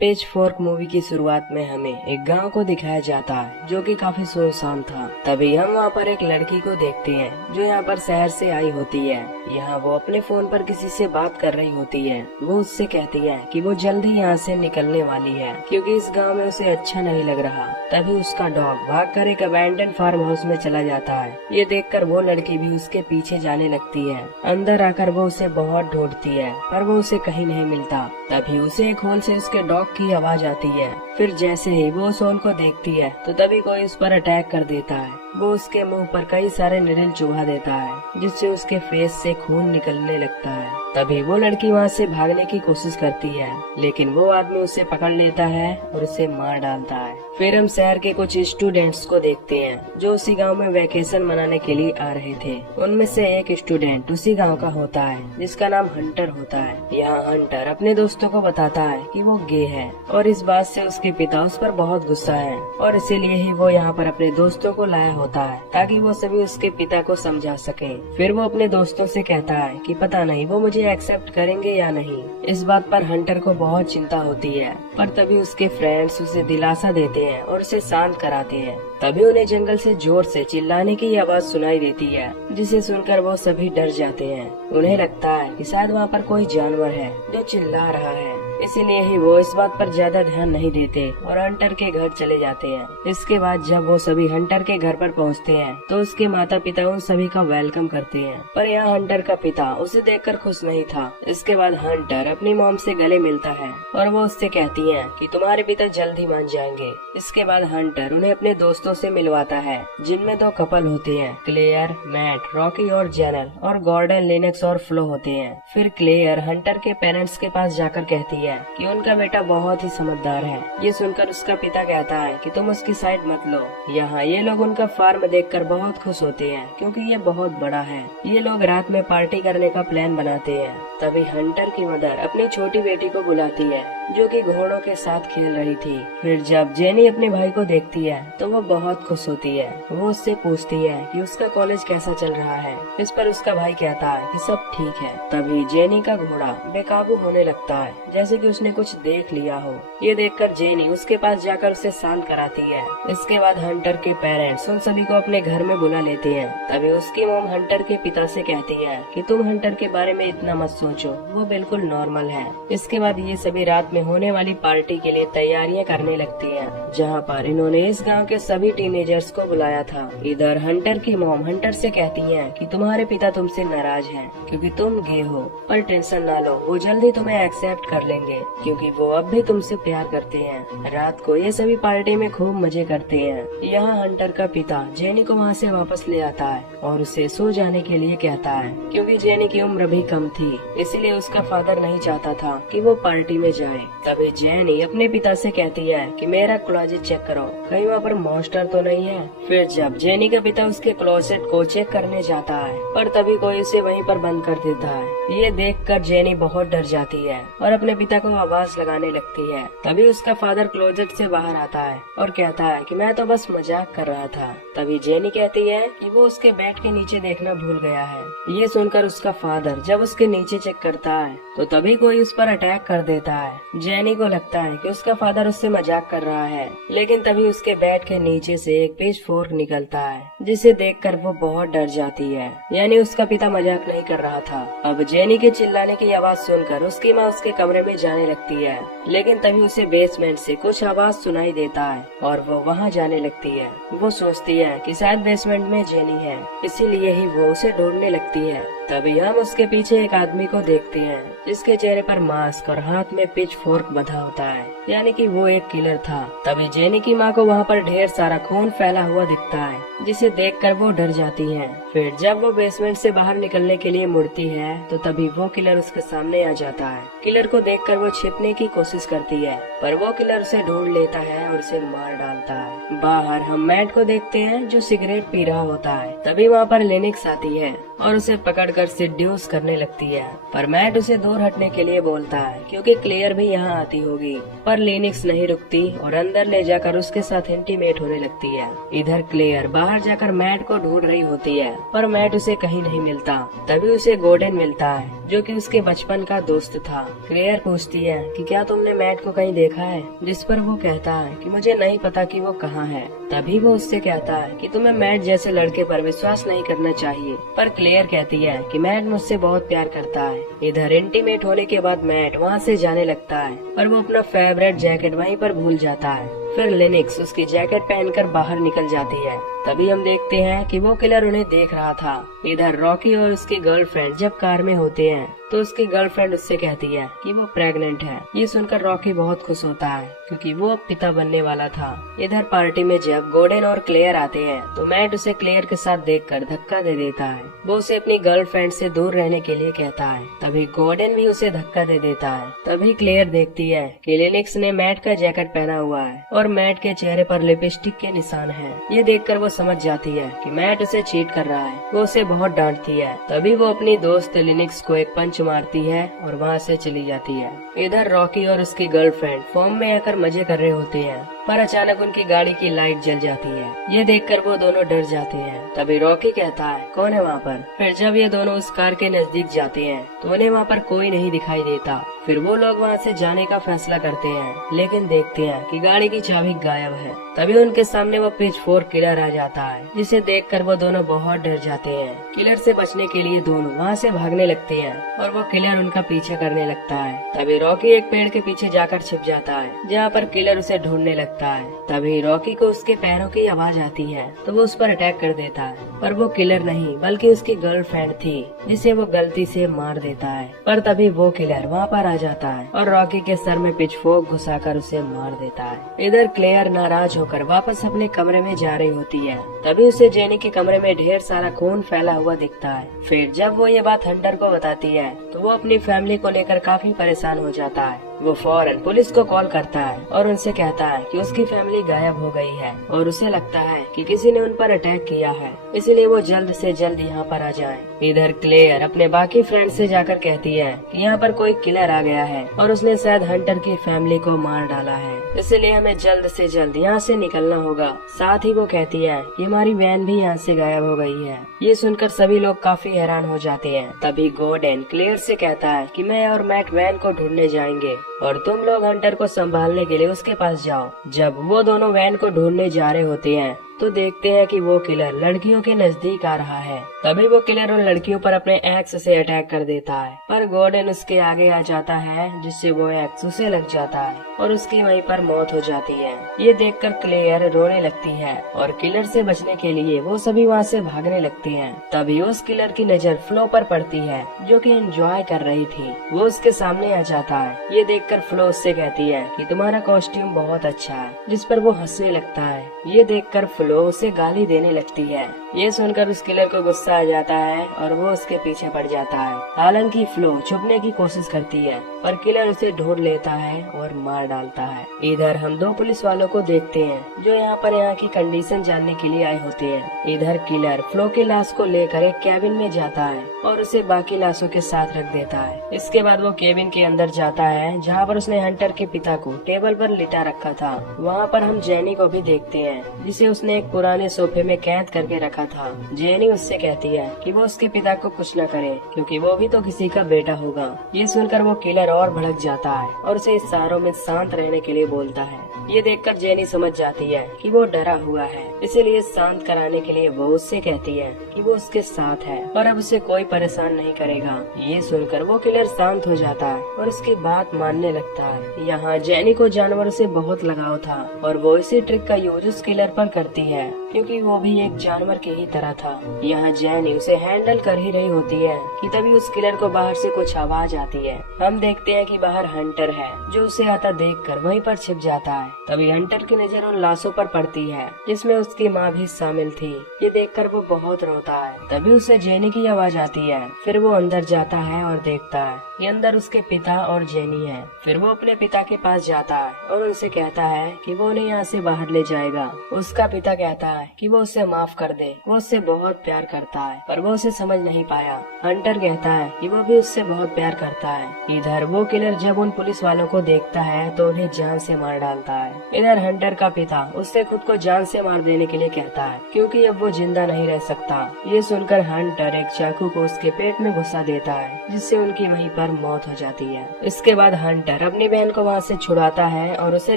पेच fork movie की शुरुआत में हमें एक गांव को दिखाया जाता है जो कि काफी सुनसान था। तभी हम वहां पर एक लड़की को देखते हैं जो यहाँ पर शहर से आई होती है। यहाँ वो अपने फोन पर किसी से बात कर रही होती है। वो उससे कहती है कि वो जल्द ही यहाँ से निकलने वाली है क्योंकि इस गांव में उसे अच्छा नहीं लग रहा। तभी उसका डॉग भागकर एक अबैंडन फार्म हाउस में चला जाता है। ये देखकर वो लड़की भी उसके पीछे जाने लगती है। अंदर आकर वो उसे बहुत ढूंढती है पर वो उसे कहीं नहीं मिलता। तभी उसे एक होल से उसके डॉग की आवाज आती है। फिर जैसे ही वो उस होल को देखती है तो तभी कोई उस पर अटैक कर देता है। वो उसके मुंह पर कई सारे निडल चुभा देता है जिससे उसके फेस से खून निकलने लगता है। तभी वो लड़की वहाँ से भागने की कोशिश करती है लेकिन वो आदमी उसे पकड़ लेता है और उसे मार डालता है। फिर हम शहर के कुछ स्टूडेंट्स को देखते हैं जो उसी गांव में वैकेशन मनाने के लिए आ रहे थे। उनमें से एक स्टूडेंट उसी गांव का होता है जिसका नाम हंटर होता है। यहाँ हंटर अपने दोस्तों को बताता है कि वो गे है और इस बात से उसके पिता उस पर बहुत गुस्सा है और इसीलिए ही वो यहाँ पर अपने दोस्तों को लाया होता है ताकि वो सभी उसके पिता को समझा सके। फिर वो अपने दोस्तों से कहता है कि पता नहीं वो मुझे एक्सेप्ट करेंगे या नहीं। इस बात पर हंटर को बहुत चिंता होती है पर तभी उसके फ्रेंड्स उसे दिलासा देते हैं और उसे शांत कराते हैं। तभी उन्हें जंगल से जोर से चिल्लाने की आवाज सुनाई देती है जिसे सुनकर वो सभी डर जाते हैं। उन्हें लगता है कि शायद वहाँ पर कोई जानवर है जो चिल्ला रहा है, इसीलिए ही वो इस बात पर ज्यादा ध्यान नहीं देते और हंटर के घर चले जाते हैं। इसके बाद जब वो सभी हंटर के घर पर पहुंचते हैं तो उसके माता पिता उन सभी का वेलकम करते हैं पर यहाँ हंटर का पिता उसे देखकर खुश नहीं था। इसके बाद हंटर अपनी मॉम से गले मिलता है और वो उससे कहती है कि तुम्हारे पिता जल्द ही मान जाएंगे। इसके बाद हंटर उन्हें अपने दोस्तों से मिलवाता है जिनमें दो कपल होते हैं, क्लेयर, मैट, रॉकी और जेनल और गॉर्डन, लिनक्स और फ्लो होते हैं। फिर क्लेयर हंटर के पेरेंट्स के पास जाकर कहती है कि उनका बेटा बहुत ही समझदार है। ये सुनकर उसका पिता कहता है कि तुम उसकी साइड मत लो। यहाँ ये लोग उनका फार्म देखकर बहुत खुश होते हैं क्योंकि ये बहुत बड़ा है। ये लोग रात में पार्टी करने का प्लान बनाते हैं। तभी हंटर की मदर अपनी छोटी बेटी को बुलाती है जो कि घोड़ों के साथ खेल रही थी। फिर जब जेनी अपने भाई को देखती है तो वो बहुत खुश होती है। वो उससे पूछती है कि उसका कॉलेज कैसा चल रहा है। इस पर उसका भाई कहता है कि सब ठीक है। तभी जेनी का घोड़ा बेकाबू होने लगता है जैसे कि उसने कुछ देख लिया हो। ये देखकर जेनी उसके पास जाकर उसे शांत कराती है। इसके बाद हंटर के पेरेंट्स उन सभी को अपने घर में बुला लेते हैं। तभी उसकी मॉम हंटर के पिता से कहती है कि तुम हंटर के बारे में इतना मत सोचो, वो बिल्कुल नॉर्मल है। इसके बाद ये सभी रात में होने वाली पार्टी के लिए तैयारियां करने लगती हैं जहां पर इन्होंने इस गांव के सभी टीनेजर्स को बुलाया था। इधर हंटर की मॉम हंटर से कहती है कि तुम्हारे पिता तुमसे नाराज हैं क्योंकि तुम गे हो, पर टेंशन ना लो, वो जल्दी तुम्हें एक्सेप्ट कर लेंगे क्योंकि वो अब भी तुमसे प्यार करते हैं। रात को ये सभी पार्टी में खूब मजे करते हैं। यहाँ हंटर का पिता जेनी को वहाँ से वापस ले आता है और उसे सो जाने के लिए कहता है क्योंकि जेनी की उम्र भी कम थी, इसीलिए उसका फादर नहीं चाहता था कि वो पार्टी में जाए। तभी जेनी अपने पिता से कहती है कि मेरा क्लोजेट चेक करो, कहीं वहाँ पर मॉन्स्टर तो नहीं है। फिर जब जेनी का पिता उसके क्लोजेट को चेक करने जाता है पर तभी कोई उसे वहीं पर बंद कर देता है। ये देखकर जेनी बहुत डर जाती है और अपने पिता को आवाज लगाने लगती है। तभी उसका फादर क्लोजेट से बाहर आता है और कहता है कि मैं तो बस मजाक कर रहा था। तभी जेनी कहती है कि वो उसके बेड के नीचे देखना भूल गया है। ये सुनकर उसका फादर जब उसके नीचे चेक करता है तो तभी कोई उस पर अटैक कर देता है। जेनी को लगता है कि उसका फादर उससे मजाक कर रहा है लेकिन तभी उसके बेड के नीचे से एक पेच फोर्क निकलता है जिसे देखकर वो बहुत डर जाती है। यानी उसका पिता मजाक नहीं कर रहा था। अब जेनी के चिल्लाने की आवाज सुनकर उसकी माँ उसके कमरे में जाने लगती है लेकिन तभी उसे बेसमेंट से कुछ आवाज सुनाई देता है और वो वहाँ जाने लगती है। वो सोचती है कि शायद बेसमेंट में जेनी है, इसीलिए ही वो उसे ढूंढने लगती है। तभी हम उसके पीछे एक आदमी को देखते हैं जिसके चेहरे पर मास्क और हाथ में पिच फोर्क बंधा होता है, यानी कि वो एक किलर था। तभी जेनी की माँ को वहाँ पर ढेर सारा खून फैला हुआ दिखता है जिसे देखकर वो डर जाती है। फिर जब वो बेसमेंट से बाहर निकलने के लिए मुड़ती है तो तभी वो किलर उसके सामने आ जाता है। किलर को देखकर वो छिपने की कोशिश करती है पर वो किलर उसे ढूंढ लेता है और उसे मार डालता है। बाहर हम मैट को देखते हैं जो सिगरेट पी रहा होता है। तभी वहाँ पर लिनक्स आती है और उसे पकड़ सुनकर सिड्यूस करने लगती है, पर मैट उसे दूर हटने के लिए बोलता है क्योंकि क्लेयर भी यहाँ आती होगी। पर लिनिक्स नहीं रुकती और अंदर ले जाकर उसके साथ इंटीमेट होने लगती है। इधर क्लेयर बाहर जाकर मैट को ढूंढ रही होती है, पर मैट उसे कहीं नहीं मिलता। तभी उसे गॉर्डन मिलता है जो कि उसके बचपन का दोस्त था। क्लेयर पूछती है कि क्या तुमने मैट को कहीं देखा है, जिस पर वो कहता है कि मुझे नहीं पता कि वो कहाँ है। तभी वो उससे कहता है कि तुम्हें मैट जैसे लड़के पर विश्वास नहीं करना चाहिए, पर क्लेयर कहती है कि मैट मुझसे बहुत प्यार करता है। इधर इंटीमेट होने के बाद मैट वहाँ से जाने लगता है, पर वो अपना फेवरेट जैकेट वहीं पर भूल जाता है। फिर लिनिक्स उसकी जैकेट पहनकर बाहर निकल जाती है। तभी हम देखते हैं कि वो किलर उन्हें देख रहा था। इधर रॉकी और उसकी गर्लफ्रेंड जब कार में होते हैं तो उसकी गर्लफ्रेंड उससे कहती है कि वो प्रेग्नेंट है। ये सुनकर रॉकी बहुत खुश होता है क्योंकि वो अब पिता बनने वाला था। इधर पार्टी में जब गॉर्डन और क्लेयर आते हैं तो मैट उसे क्लेयर के साथ देखकर धक्का दे देता है। वो उसे अपनी गर्लफ्रेंड से दूर रहने के लिए कहता है। तभी गॉर्डन भी उसे धक्का दे देता है। तभी क्लेयर देखती है कि लिनिक्स ने मैट का जैकेट पहना हुआ है और मैट के चेहरे पर लिपस्टिक के निशान हैं। ये देखकर वो समझ जाती है कि मैट उसे चीट कर रहा है। वो उसे बहुत डांटती है। तभी वो अपनी दोस्त लिनिक्स को एक पंच मारती है और वहाँ से चली जाती है। इधर रॉकी और उसकी गर्लफ्रेंड फॉर्म में आकर मजे कर रहे होते हैं, पर अचानक उनकी गाड़ी की लाइट जल जाती है। ये देखकर वो दोनों डर जाते हैं। तभी रॉकी कहता है कौन है वहाँ पर। फिर जब ये दोनों उस कार के नजदीक जाते हैं तो उन्हें वहाँ पर कोई नहीं दिखाई देता। फिर वो लोग वहाँ से जाने का फैसला करते हैं, लेकिन देखते हैं कि गाड़ी की चाबी गायब है। तभी उनके सामने वो पिचफोर्क किलर आ जाता है, जिसे देखकर वो दोनों बहुत डर जाते हैं। किलर से बचने के लिए दोनों वहाँ से भागने लगते हैं और वो किलर उनका पीछा करने लगता है। तभी रॉकी एक पेड़ के पीछे जाकर छिप जाता है, जहाँ पर किलर उसे ढूंढने लगता है। तभी रॉकी को उसके पैरों की आवाज आती है तो वो उस पर अटैक कर देता है, पर वो किलर नहीं बल्कि उसकी गर्लफ्रेंड थी, जिसे वो गलती से मार देता है। पर तभी वो किलर वहाँ पर आ जाता है और रॉकी के सर में पिचफोर्क घुसाकर उसे मार देता है। इधर क्लेयर नाराज होकर वापस अपने कमरे में जा रही होती है। तभी उसे जेनी के कमरे में ढेर सारा खून फैला हुआ दिखता है। फिर जब वो ये बात हंटर को बताती है तो वो अपनी फैमिली को लेकर काफी परेशान हो जाता है। वो फौरन पुलिस को कॉल करता है और उनसे कहता है कि उसकी फैमिली गायब हो गई है और उसे लगता है कि किसी ने उन पर अटैक किया है, इसलिए वो जल्द से जल्द यहाँ पर आ जाएं। इधर क्लेयर अपने बाकी फ्रेंड से जाकर कहती है कि यहाँ पर कोई किलर आ गया है और उसने शायद हंटर की फैमिली को मार डाला है, इसलिए हमें जल्द से जल्द यहाँ से निकलना होगा। साथ ही वो कहती है कि हमारी वैन भी यहाँ से गायब हो गई है। ये सुनकर सभी लोग काफी हैरान हो जाते हैं। तभी गॉर्डन क्लेयर से कहता है कि मैं और मैट वैन को ढूंढने जाएंगे और तुम लोग हंटर को संभालने के लिए उसके पास जाओ। जब वो दोनों वैन को ढूंढने जा रहे होते हैं तो देखते हैं कि वो किलर लड़कियों के नजदीक आ रहा है। तभी वो किलर उन लड़कियों पर अपने एक्स से अटैक कर देता है, पर गॉर्डन उसके आगे आ जाता है, जिससे वो एक्स उसे लग जाता है और उसकी वहीं पर मौत हो जाती है। ये देखकर क्लेयर रोने लगती है और किलर से बचने के लिए वो सभी वहाँ से भागने लगते हैं। तभी उस किलर की नजर फ्लो पर पड़ती है, जो कि एंजॉय कर रही थी। वो उसके सामने आ जाता है। ये देखकर फ्लो उससे कहती है कि तुम्हारा कॉस्ट्यूम बहुत अच्छा है, जिस पर वो हंसने लगता है। ये देखकर फ्लो उसे गाली देने लगती है। ये सुनकर उस किलर को गुस्सा आ जाता है और वो उसके पीछे पड़ जाता है। हालांकि फ्लो छुपने की कोशिश करती है, पर किलर उसे ढूंढ लेता है और मार डालता है। इधर हम दो पुलिस वालों को देखते हैं जो यहाँ की कंडीशन जानने के लिए आए होते हैं। इधर किलर फ्लो की लाश को लेकर एक कैबिन में जाता है और उसे बाकी लाशों के साथ रख देता है। इसके बाद वो कैबिन के अंदर जाता है, जहाँ पर उसने हंटर के पिता को टेबल पर लिटा रखा था। वहाँ पर हम जेनी को भी देखते हैं, जिसे उसने एक पुराने सोफे में कैद करके रखा था। जेनी उससे कहती है कि वो उसके पिता को कुछ न करे, क्योंकि वो भी तो किसी का बेटा होगा। ये सुनकर वो किलर और भड़क जाता है और उसे इस सारों में शांत रहने के लिए बोलता है। ये देखकर जेनी समझ जाती है कि वो डरा हुआ है, इसीलिए शांत कराने के लिए वो उससे कहती है कि वो उसके साथ है और अब उसे कोई परेशान नहीं करेगा। ये सुनकर वो किलर शांत हो जाता है और उसकी बात मानने लगता है। यहाँ जेनी को जानवरों से बहुत लगाव था और वो इसी ट्रिक का यूज उस किलर पर करती है, क्योंकि वो भी एक जानवर की ही तरह था। यहाँ जेनी उसे हैंडल कर ही रही होती है कि तभी उस किलर को बाहर से कुछ आवाज आती है। हम देखते हैं कि बाहर हंटर है, जो उसे आता देखकर वहीं पर छिप जाता है। तभी हंटर की नजर उन लाशों पर पड़ती है, जिसमें उसकी माँ भी शामिल थी। ये देखकर वो बहुत रोता है। तभी उसे जेनी की आवाज आती है। फिर वो अंदर जाता है और देखता है कि अंदर उसके पिता और जेनी है। फिर वो अपने पिता के पास जाता है और उनसे कहता है कि वो उन्हें यहाँ से बाहर ले जाएगा। उसका पिता कहता है कि वो उसे माफ कर दे, वो उससे बहुत प्यार करता है, पर वो उसे समझ नहीं पाया। हंटर कहता है कि वो भी उससे बहुत प्यार करता है। इधर वो किलर जब उन पुलिस वालों को देखता है तो उन्हें जान से मार डालता है। इधर हंटर का पिता उससे खुद को जान से मार देने के लिए कहता है, क्योंकि अब वो जिंदा नहीं रह सकता। ये सुनकर हंटर एक चाकू को उसके पेट में घुसा देता है, जिससे उनकी वहीं पर मौत हो जाती है। इसके बाद हंटर अपनी बहन को वहाँ से छुड़ाता है और उसे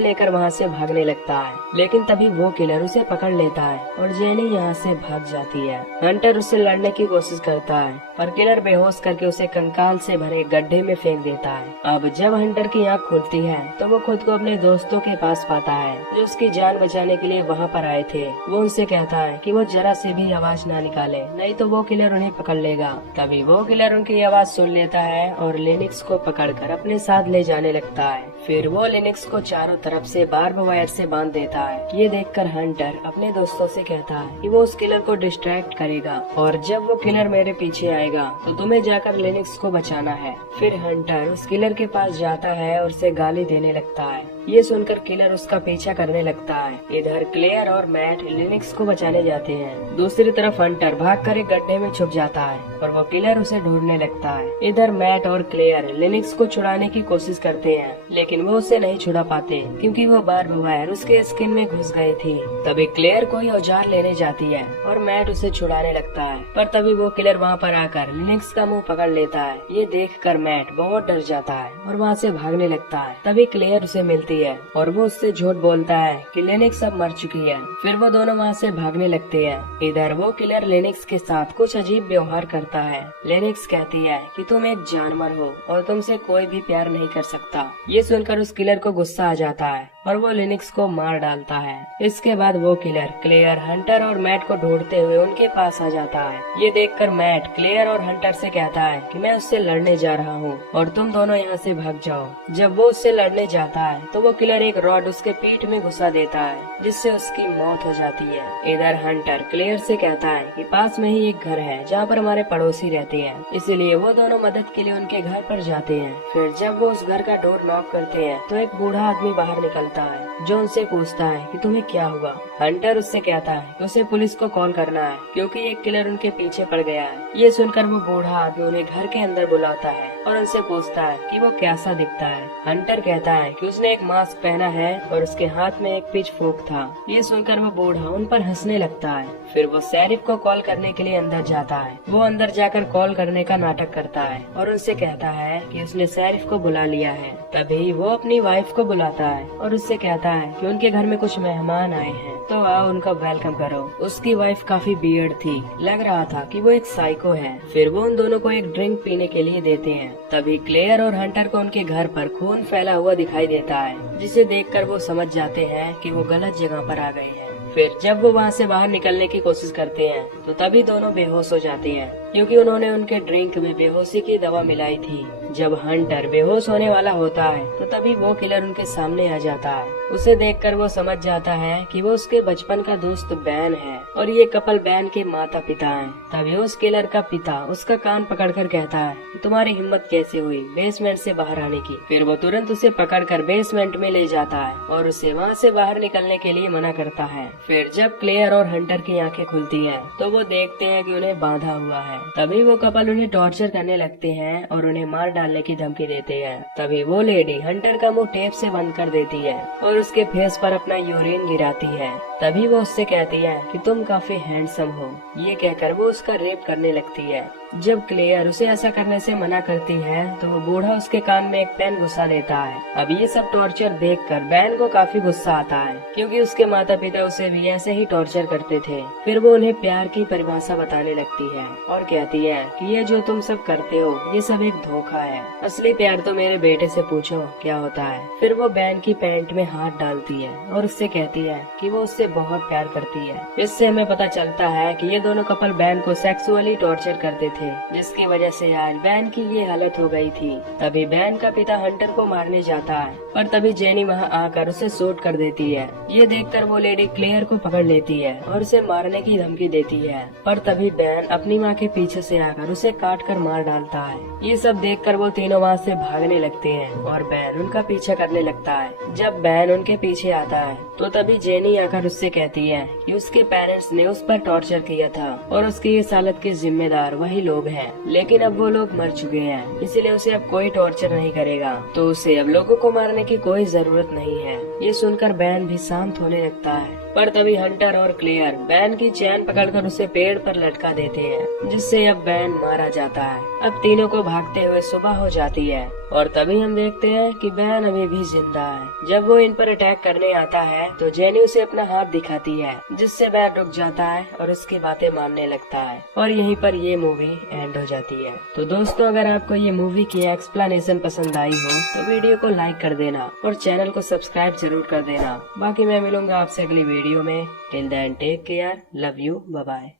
लेकर वहाँ से भागने लगता है, लेकिन तभी वो किलर उसे पकड़ लेता है और जेनी यहाँ से भाग जाती है। हंटर उससे लड़ने की कोशिश करता है, पर किलर बेहोश करके उसे कंकाल से भरे गड्ढे में फेंक देता है। अब जब हंटर की आँख खुलती है तो वो खुद को अपने दोस्तों के पास पाता है, जो उसकी जान बचाने के लिए वहाँ पर आए थे। वो उनसे कहता है कि वो जरा से भी आवाज ना निकाले, नहीं तो वो किलर उन्हें पकड़ लेगा। तभी वो किलर उनकी आवाज सुन लेता है और लिनक्स को पकड़कर अपने साथ ले जाने लगता है। फिर वो लिनक्स को चारों तरफ से बार्ब वायर से बांध देता है। ये देखकर हंटर अपने दोस्तों से कहता है कि वो उस किलर को डिस्ट्रैक्ट करेगा और जब वो किलर मेरे पीछे आएगा तो तुम्हें जाकर लिनक्स को बचाना है। फिर हंटर उस किलर के पास जाता है और उसे गाली देने लगता है। ये सुनकर किलर उसका पीछा करने लगता है। इधर क्लेयर और मैट लिनक्स को बचाने जाते हैं। दूसरी तरफ हंटर भागकर एक गड्ढे में छुप जाता है और वो किलर उसे ढूंढने लगता है। इधर मैट और क्लेयर लिनक्स को छुड़ाने की कोशिश करते हैं, लेकिन वो उसे नहीं छुड़ा पाते क्योंकि वो बार्ब वायर उसके स्किन में घुस गई थी। तभी क्लेयर कोई औजार लेने जाती है और मैट उसे छुड़ाने लगता है, पर तभी वो किलर वहाँ पर आकर लिनक्स का मुंह पकड़ लेता है। ये देखकर मैट बहुत डर जाता है और वहाँ से भागने लगता है। तभी क्लेयर उसे मिलती है और वो उससे झूठ बोलता है कि लिनक्स अब मर चुकी है। फिर वो दोनों वहाँ से भागने लगते हैं। इधर वो किलर लिनक्स के साथ कुछ अजीब व्यवहार करता है। लिनक्स कहती है कि तुम एक जानवर हो और तुमसे कोई भी प्यार नहीं कर सकता। ये सुनकर उस किलर को गुस्सा आ जाता है और वो लिनक्स को मार डालता है। इसके बाद वो किलर क्लेयर, हंटर और मैट को ढूंढते हुए उनके पास आ जाता है। ये देखकर मैट क्लेयर और हंटर से कहता है कि मैं उससे लड़ने जा रहा हूँ और तुम दोनों यहाँ से भाग जाओ। जब वो उससे लड़ने जाता है तो वो किलर एक रॉड उसके पीठ में घुसा देता है, जिससे उसकी मौत हो जाती है। इधर हंटर क्लेयर से कहता है कि पास में ही एक घर है जहाँ पर हमारे पड़ोसी रहते हैं, इसीलिए वो दोनों मदद के लिए उनके घर पर जाते हैं। फिर जब वो उस घर का डोर नॉक करते हैं तो एक बूढ़ा आदमी बाहर निकलता है, जो उनसे पूछता है कि तुम्हें क्या हुआ। हंटर उससे कहता है कि उसे पुलिस को कॉल करना है क्योंकि एक किलर उनके पीछे पड़ गया है। ये सुनकर वो बूढ़ा आदमी उन्हें घर के अंदर बुलाता है और उनसे पूछता है कि वो कैसा दिखता है। हंटर कहता है कि उसने एक मास्क पहना है और उसके हाथ में एक पिच फोक था। ये सुनकर वो बूढ़ा उन पर हंसने लगता है। फिर वो शेरिफ को कॉल करने के लिए अंदर जाता है। वो अंदर जाकर कॉल करने का नाटक करता है और उनसे कहता है कि उसने शेरिफ को बुला लिया है। तभी वो अपनी वाइफ को बुलाता है और उससे कहता है कि उनके घर में कुछ मेहमान आए हैं, तो आओ उनका वेलकम करो। उसकी वाइफ काफी बियर्ड थी, लग रहा था कि वो एक साइको है। फिर वो उन दोनों को एक ड्रिंक पीने के लिए देते हैं। तभी क्लेयर और हंटर को उनके घर पर खून फैला हुआ दिखाई देता है, जिसे देखकर वो समझ जाते हैं कि वो गलत जगह पर आ गए हैं। फिर जब वो वहाँ से बाहर निकलने की कोशिश करते हैं तो तभी दोनों बेहोश हो जाते हैं, क्योंकि उन्होंने उनके ड्रिंक में बेहोशी की दवा मिलाई थी। जब हंटर बेहोश होने वाला होता है तो तभी वो किलर उनके सामने आ जाता है। उसे देखकर वो समझ जाता है कि वो उसके बचपन का दोस्त बैन है और ये कपल बैन के माता पिता हैं। तभी उस किलर का पिता उसका कान पकड़कर कहता है कि तुम्हारी हिम्मत कैसे हुई बेसमेंट से बाहर आने की। फिर वो तुरंत उसे पकड़कर बेसमेंट में ले जाता है और उसे वहाँ से बाहर निकलने के लिए मना करता है। फिर जब क्लेयर और हंटर की आंखें खुलती हैं तो वो देखते हैं कि उन्हें बांधा हुआ है। तभी वो कपल उन्हें टॉर्चर करने लगते हैं और उन्हें मार डालने की धमकी देते हैं। तभी वो लेडी हंटर का मुंह टेप से बंद कर देती है और उसके फेस पर अपना यूरिन गिराती है। तभी वो उससे कहती है कि तुम काफी हैंडसम हो। ये कहकर वो उसका रेप करने लगती है। जब क्लेयर उसे ऐसा करने से मना करती है तो वो बूढ़ा उसके कान में एक पेन घुसा देता है। अब ये सब टॉर्चर देखकर बैन को काफी गुस्सा आता है, क्योंकि उसके माता पिता उसे भी ऐसे ही टॉर्चर करते थे। फिर वो उन्हें प्यार की परिभाषा बताने लगती है और कहती है कि ये जो तुम सब करते हो ये सब एक धोखा है, असली प्यार तो मेरे बेटे से पूछो क्या होता है। फिर वो बैन की पैंट में हाथ डालती है और उससे कहती है कि वो उससे बहुत प्यार करती है। इससे हमें पता चलता है कि ये दोनों कपल बैन को सेक्सुअली टॉर्चर करते थे, जिसकी वजह से आज बैन की ये हालत हो गई थी। तभी बैन का पिता हंटर को मारने जाता है, पर तभी जेनी वहाँ आकर उसे शूट कर देती है। ये देखकर वो लेडी क्लेयर को पकड़ लेती है और उसे मारने की धमकी देती है, पर तभी बैन अपनी माँ के पीछे से आकर उसे काट कर मार डालता है। ये सब देखकर वो तीनों वहाँ से भागने लगते हैं और बैन उनका पीछा करने लगता है। जब बैन उनके पीछे आता है तो तभी जेनी आकर उससे कहती है कि उसके पेरेंट्स ने उस पर टॉर्चर किया था और उसकी इस हालत के जिम्मेदार वही लोग हैं, लेकिन अब वो लोग मर चुके हैं, इसलिए उसे अब कोई टॉर्चर नहीं करेगा, तो उसे अब लोगों को मारने की कोई जरूरत नहीं है। ये सुनकर बैन भी शांत होने लगता है। पर तभी हंटर और क्लेयर बैन की चैन पकड़कर उसे पेड़ पर लटका देते हैं, जिससे अब बैन मारा जाता है। अब तीनों को भागते हुए सुबह हो जाती है और तभी हम देखते हैं कि बैन अभी भी जिंदा है। जब वो इन पर अटैक करने आता है तो जेनी उसे अपना हाथ दिखाती है, जिससे बैन रुक जाता है और उसकी बातें मानने लगता है और यहीं पर ये मूवी एंड हो जाती है। तो दोस्तों, अगर आपको ये मूवी की एक्सप्लेनेशन पसंद आई हो तो वीडियो को लाइक कर देना और चैनल को सब्सक्राइब जरूर कर देना। बाकी मैं मिलूंगा आपसे अगली वीडियो में। Till then take care, love you, bye bye.